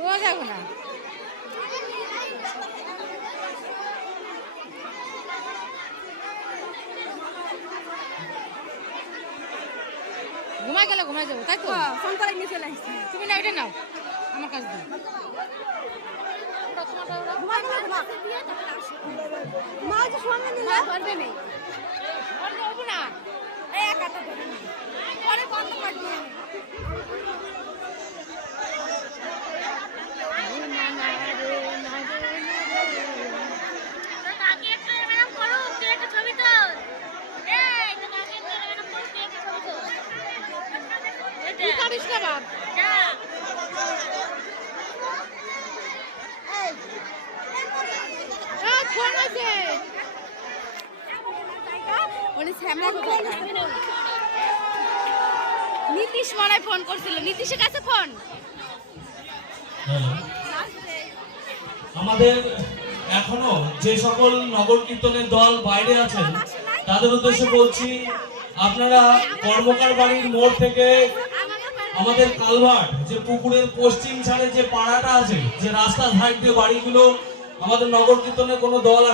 我在乎呢。ঘুমাই গেলে ঘুমাই যাব তাই তো? ফোন করে নিয়ে চলে আসছি। তুমি না এটা নাও আমার কাছে দাও। ওটা তুই না বাপ ফোন আছে। উনি শ্যামলা কোথায়? নীতিশ মারায় ফোন করছিল। নীতিশের কাছে ফোন? আমাদের এখনও যে সকল নগর কীর্তনের দল বাইরে আছেন তাদের উদ্দেশ্যে বলছি আপনারা কর্মকার বাড়ির মোড় থেকে আমাদের কালভার্ট, যে পুকুরের পশ্চিম ছাড়ে যে পাড়াটা আছে, যে রাস্তা সাইড দিয়ে বাড়িগুলো, আমাদের নগর কীর্তনে কোনো দল